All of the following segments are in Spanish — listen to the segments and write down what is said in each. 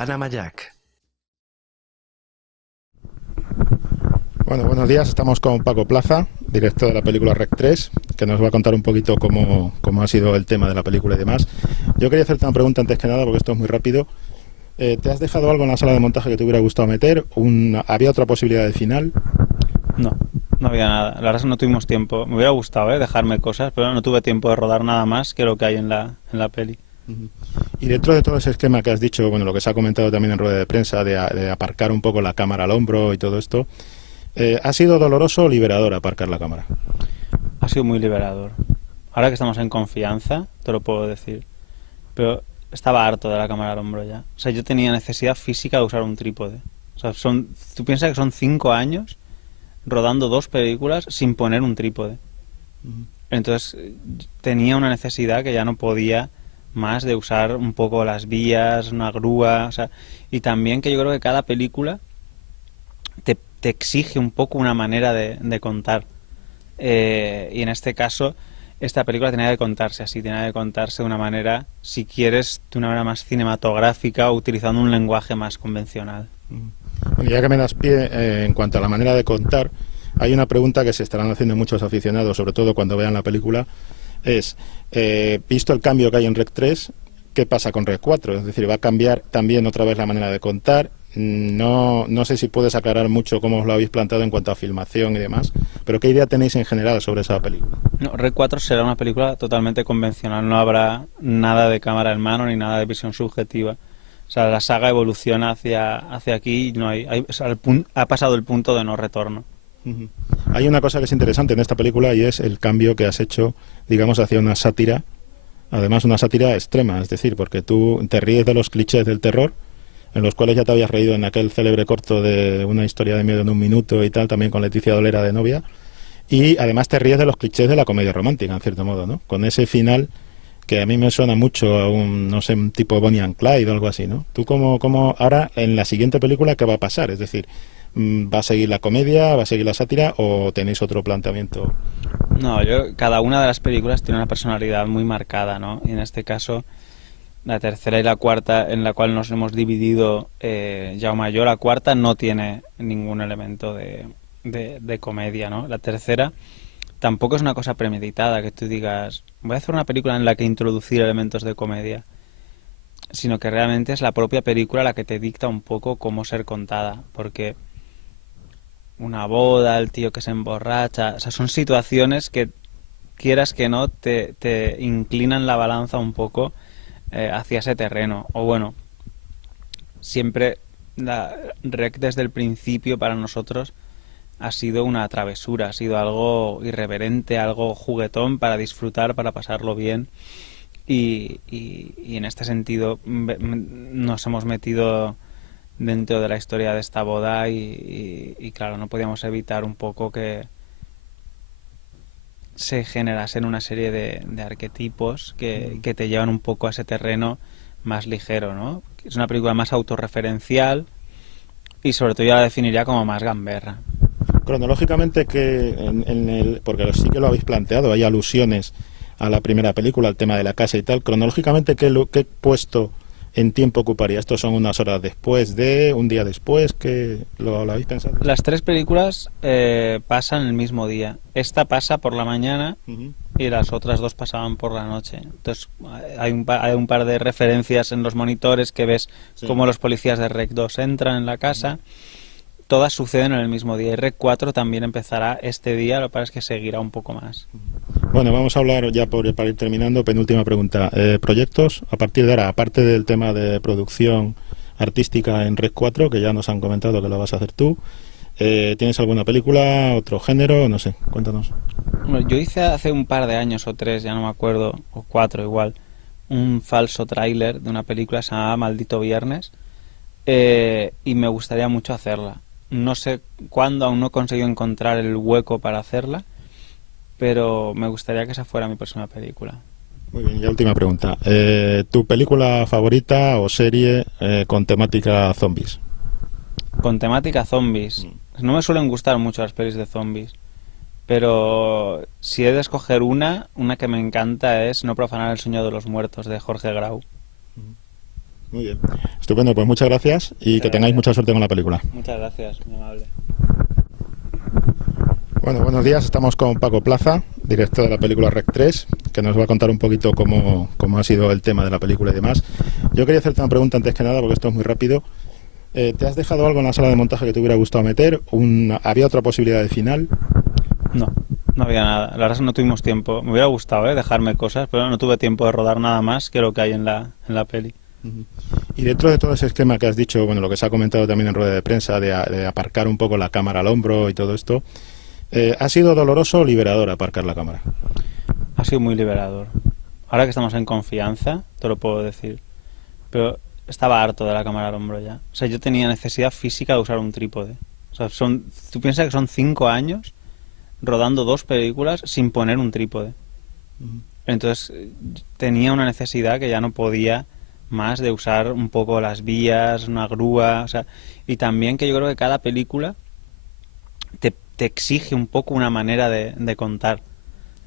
Panama Jack. Bueno, buenos días, estamos con Paco Plaza, director de la película REC 3, que nos va a contar un poquito cómo ha sido el tema de la película y demás. Yo quería hacerte una pregunta antes que nada, porque esto es muy rápido. ¿Te has dejado algo en la sala de montaje que te hubiera gustado meter? ¿Había otra posibilidad de final? No había nada. La verdad es que no tuvimos tiempo. Me hubiera gustado dejarme cosas, pero no tuve tiempo de rodar nada más que lo que hay en la peli. Y dentro de todo ese esquema que has dicho, bueno, lo que se ha comentado también en rueda de prensa, de aparcar un poco la cámara al hombro y todo esto, ¿ha sido doloroso o liberador aparcar la cámara? Ha sido muy liberador. Ahora que estamos en confianza, te lo puedo decir. Pero estaba harto de la cámara al hombro ya. O sea, yo tenía necesidad física de usar un trípode. O sea, tú piensas que son 5 años rodando 2 películas sin poner un trípode. Entonces tenía una necesidad que ya no podía más de usar un poco las vías, una grúa, o sea, y también que yo creo que cada película te exige un poco una manera de contar. Y en este caso, esta película tenía que contarse así, tenía que contarse de una manera, si quieres, de una manera más cinematográfica, utilizando un lenguaje más convencional. Bueno, ya que me das pie, en cuanto a la manera de contar, hay una pregunta que se estarán haciendo muchos aficionados, sobre todo cuando vean la película, es, visto el cambio que hay en REC 3, ¿qué pasa con REC 4? Es decir, ¿va a cambiar también otra vez la manera de contar? No sé si puedes aclarar mucho cómo os lo habéis planteado en cuanto a filmación y demás, pero ¿qué idea tenéis en general sobre esa película? No, REC 4 será una película totalmente convencional, no habrá nada de cámara en mano ni nada de visión subjetiva. O sea, la saga evoluciona hacia aquí y no ha pasado el punto de no retorno. Hay una cosa que es interesante en esta película y es el cambio que has hecho, digamos, hacia una sátira, además una sátira extrema, es decir, porque tú te ríes de los clichés del terror, en los cuales ya te habías reído en aquel célebre corto de Una historia de miedo en un minuto y tal, también con Leticia Dolera de novia, y además te ríes de los clichés de la comedia romántica, en cierto modo, ¿no? Con ese final que a mí me suena mucho a un, no sé, un tipo Bonnie and Clyde o algo así, ¿no? ¿Tú cómo ahora, en la siguiente película, qué va a pasar? Es decir, ¿va a seguir la comedia, va a seguir la sátira o tenéis otro planteamiento? No, cada una de las películas tiene una personalidad muy marcada, ¿no? Y en este caso, la tercera y la cuarta, en la cual nos hemos dividido, Jaume y yo, la cuarta no tiene ningún elemento de comedia, ¿no? La tercera tampoco es una cosa premeditada, que tú digas, voy a hacer una película en la que introducir elementos de comedia, sino que realmente es la propia película la que te dicta un poco cómo ser contada, porque una boda, el tío que se emborracha, o sea, son situaciones que, quieras que no, te inclinan la balanza un poco hacia ese terreno. O bueno, siempre la REC desde el principio para nosotros ha sido una travesura, ha sido algo irreverente, algo juguetón para disfrutar, para pasarlo bien. Y en este sentido nos hemos metido dentro de la historia de esta boda y claro, no podíamos evitar un poco que se generasen una serie de arquetipos que te llevan un poco a ese terreno más ligero, ¿no? Es una película más autorreferencial y sobre todo yo la definiría como más gamberra. Cronológicamente, porque sí que lo habéis planteado, hay alusiones a la primera película, al tema de la casa y tal, cronológicamente, ¿qué puesto en tiempo ocuparía? ¿Estos son unas horas después un día después? ¿Lo habéis pensado? Las 3 películas pasan el mismo día. Esta pasa por la mañana y las otras 2 pasaban por la noche. Entonces hay un par de referencias en los monitores que ves cómo los policías de REC 2 entran en la casa. Todas suceden en el mismo día y REC 4 también empezará este día, lo que pasa es que seguirá un poco más. Bueno, vamos a hablar ya para ir terminando, penúltima pregunta. ¿Proyectos a partir de ahora, aparte del tema de producción artística en REC 4, que ya nos han comentado que lo vas a hacer tú? ¿Tienes alguna película, otro género? No sé, cuéntanos. Bueno, yo hice hace un par de años o 3, ya no me acuerdo, o 4 igual, un falso tráiler de una película que se llamaba Maldito Viernes y me gustaría mucho hacerla. No sé cuándo, aún no he conseguido encontrar el hueco para hacerla, pero me gustaría que esa fuera mi próxima película. Muy bien, ya última pregunta. ¿Tu película favorita o serie con temática zombies? Con temática zombies. No me suelen gustar mucho las pelis de zombies, pero si he de escoger una que me encanta es No profanar el sueño de los muertos, de Jorge Grau. Muy bien. Estupendo, pues muchas gracias y Muchas que tengáis gracias. mucha suerte con la película. Muchas gracias, muy amable. Bueno, buenos días. Estamos con Paco Plaza, director de la película REC 3, que nos va a contar un poquito cómo ha sido el tema de la película y demás. Yo quería hacerte una pregunta antes que nada, porque esto es muy rápido. ¿Te has dejado algo en la sala de montaje que te hubiera gustado meter? ¿Había otra posibilidad de final? No había nada. La verdad es que no tuvimos tiempo. Me hubiera gustado dejarme cosas, pero no tuve tiempo de rodar nada más que lo que hay en la peli. Ujú. Y dentro de todo ese esquema que has dicho, bueno, lo que se ha comentado también en rueda de prensa, de aparcar un poco la cámara al hombro y todo esto, ¿ha sido doloroso o liberador aparcar la cámara? Ha sido muy liberador. Ahora que estamos en confianza, te lo puedo decir. Pero estaba harto de la cámara al hombro ya. O sea, yo tenía necesidad física de usar un trípode. O sea, tú piensas que son 5 años rodando 2 películas sin poner un trípode. Ujú. Entonces tenía una necesidad que ya no podía más de usar un poco las vías, una grúa, o sea, y también que yo creo que cada película te exige un poco una manera de contar.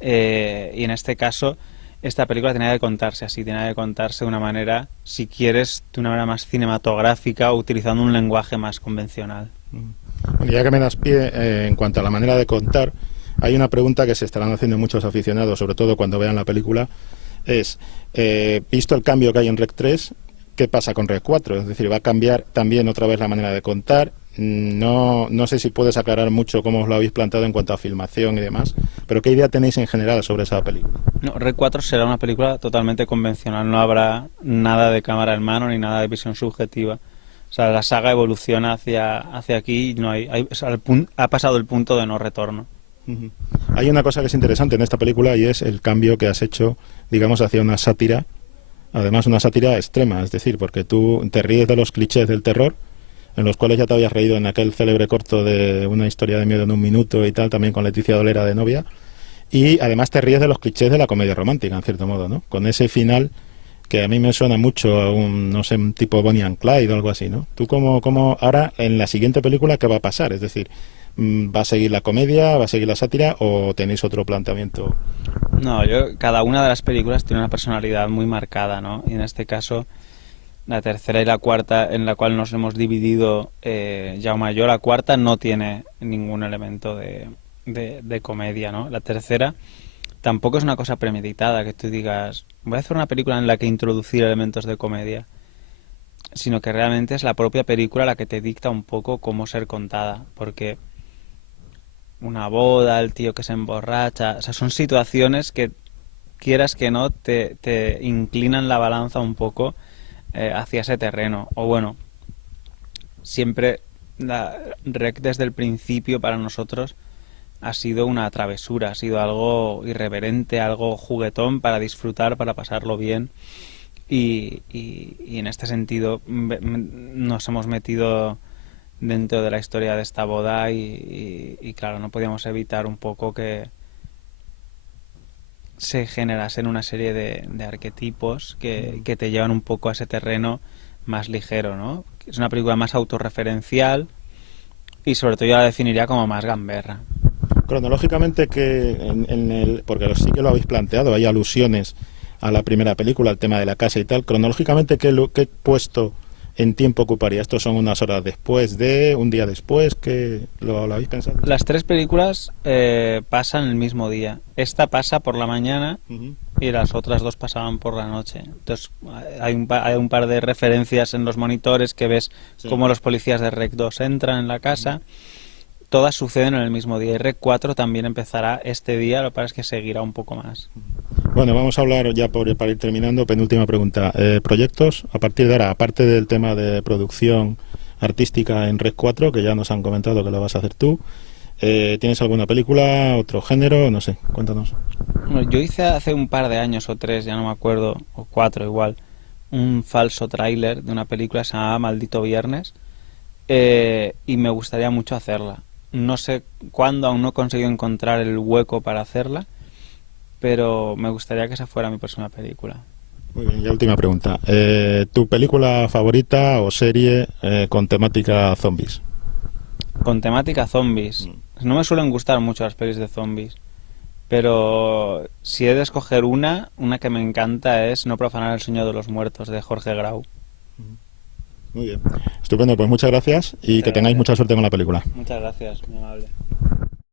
Y en este caso, esta película tenía que contarse así, tenía que contarse de una manera, si quieres, de una manera más cinematográfica o utilizando un lenguaje más convencional. Bueno, ya que me das pie, en cuanto a la manera de contar, hay una pregunta que se estarán haciendo muchos aficionados, sobre todo cuando vean la película, es, visto el cambio que hay en REC 3, ¿qué pasa con REC 4? Es decir, ¿va a cambiar también otra vez la manera de contar? No sé si puedes aclarar mucho cómo os lo habéis planteado en cuanto a filmación y demás, pero ¿qué idea tenéis en general sobre esa película? No, REC 4 será una película totalmente convencional, no habrá nada de cámara en mano ni nada de visión subjetiva. O sea, la saga evoluciona hacia aquí y no ha pasado el punto de no retorno. Ujú. Hay una cosa que es interesante en esta película y es el cambio que has hecho, digamos, hacia una sátira, además una sátira extrema, es decir, porque tú te ríes de los clichés del terror, en los cuales ya te habías reído en aquel célebre corto de Una historia de miedo en un minuto y tal, también con Leticia Dolera de novia, y además te ríes de los clichés de la comedia romántica, en cierto modo, ¿no? Con ese final que a mí me suena mucho a un, no sé, un tipo Bonnie and Clyde o algo así, ¿no? Tú como ahora, en la siguiente película, ¿qué va a pasar? Es decir, ¿va a seguir la comedia, va a seguir la sátira o tenéis otro planteamiento? No, cada una de las películas tiene una personalidad muy marcada, ¿no? Y en este caso, la tercera y la cuarta, en la cual nos hemos dividido, Jaume y yo, la cuarta no tiene ningún elemento de comedia, ¿no? La tercera tampoco es una cosa premeditada, que tú digas, voy a hacer una película en la que introducir elementos de comedia, sino que realmente es la propia película la que te dicta un poco cómo ser contada, porque una boda, el tío que se emborracha, o sea, son situaciones que, quieras que no, te inclinan la balanza un poco hacia ese terreno. O bueno, siempre la REC desde el principio para nosotros ha sido una travesura, ha sido algo irreverente, algo juguetón para disfrutar, para pasarlo bien. Y en este sentido nos hemos metido dentro de la historia de esta boda y claro, no podíamos evitar un poco que se generasen una serie de arquetipos que te llevan un poco a ese terreno más ligero, ¿no? Es una película más autorreferencial y sobre todo yo la definiría como más gamberra. Cronológicamente, porque sí que lo habéis planteado, hay alusiones a la primera película, al tema de la casa y tal. Cronológicamente, ¿qué puesto en tiempo ocuparía? ¿Estos son unas horas después un día después? ¿Lo habéis pensado? Las 3 películas pasan el mismo día. Esta pasa por la mañana y las otras 2 pasaban por la noche. Entonces hay un par de referencias en los monitores que ves cómo los policías de REC 2 entran en la casa. Todas suceden en el mismo día y REC 4 también empezará este día, lo que pasa es que seguirá un poco más. Bueno, vamos a hablar ya para ir terminando, penúltima pregunta. ¿Proyectos a partir de ahora, aparte del tema de producción artística en REC 4, que ya nos han comentado que lo vas a hacer tú? ¿Tienes alguna película, otro género? No sé, cuéntanos. Bueno, yo hice hace un par de años o 3, ya no me acuerdo, o 4 igual, un falso tráiler de una película que se llamaba Maldito Viernes y me gustaría mucho hacerla. No sé cuándo, aún no he conseguido encontrar el hueco para hacerla, pero me gustaría que esa fuera mi próxima película. Muy bien, ya última pregunta. ¿Tu película favorita o serie con temática zombies? Con temática zombies. No me suelen gustar mucho las pelis de zombies, pero si he de escoger una que me encanta es No profanar el sueño de los muertos, de Jorge Grau. Muy bien. Estupendo, pues muchas gracias y que tengáis Gracias. mucha suerte con la película. Muchas gracias, muy amable.